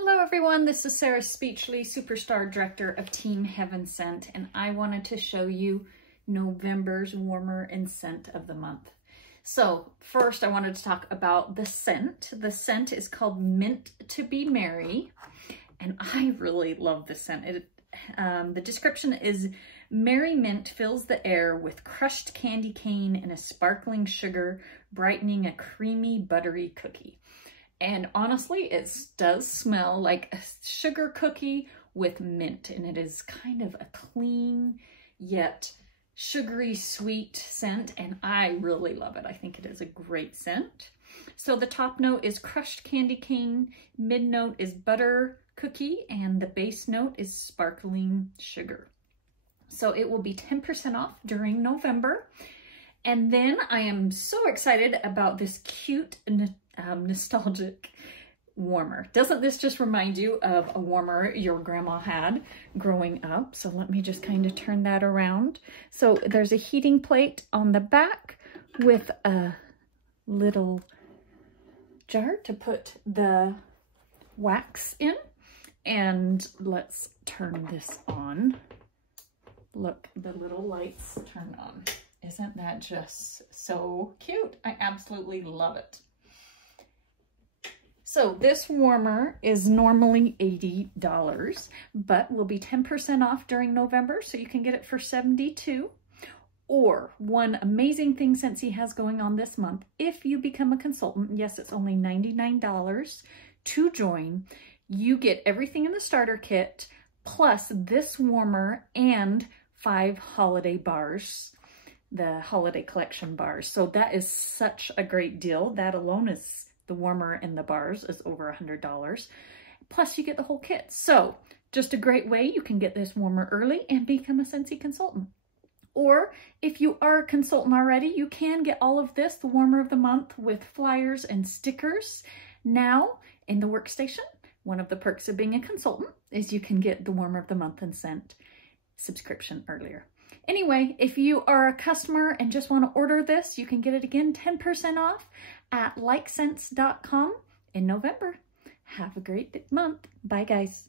Hello everyone, this is Sarah Speechley, Superstar Director of Team Heaven Scent, and I wanted to show you November's warmer and scent of the month. So first I wanted to talk about the scent. The scent is called Mint to Be Merry, and I really love this scent. The description is, merry mint fills the air with crushed candy cane and a sparkling sugar, brightening a creamy, buttery cookie. And honestly, it does smell like a sugar cookie with mint, and it is kind of a clean yet sugary sweet scent, and I really love it. I think it is a great scent. So the top note is crushed candy cane, mid note is butter cookie, and the base note is sparkling sugar. So it will be 10% off during November. And then I am so excited about this cute nostalgic warmer. Doesn't this just remind you of a warmer your grandma had growing up? So let me just kind of turn that around. So there's a heating plate on the back with a little jar to put the wax in. And let's turn this on. Look, the little lights turn on. Isn't that just so cute? I absolutely love it. So this warmer is normally $80, but will be 10% off during November, so you can get it for $72. Or one amazing thing Scentsy has going on this month, if you become a consultant, yes, it's only $99 to join, you get everything in the starter kit, plus this warmer and 5 holiday bars, the holiday collection bars. So that is such a great deal. That alone is, the warmer and the bars is over $100. Plus you get the whole kit. So just a great way you can get this warmer early and become a Scentsy consultant. Or if you are a consultant already, you can get all of this, the warmer of the month, with flyers and stickers now in the workstation. One of the perks of being a consultant is you can get the warmer of the month and scent subscription earlier. Anyway, if you are a customer and just want to order this, you can get it again 10% off at likescents.com in November. Have a great month. Bye guys.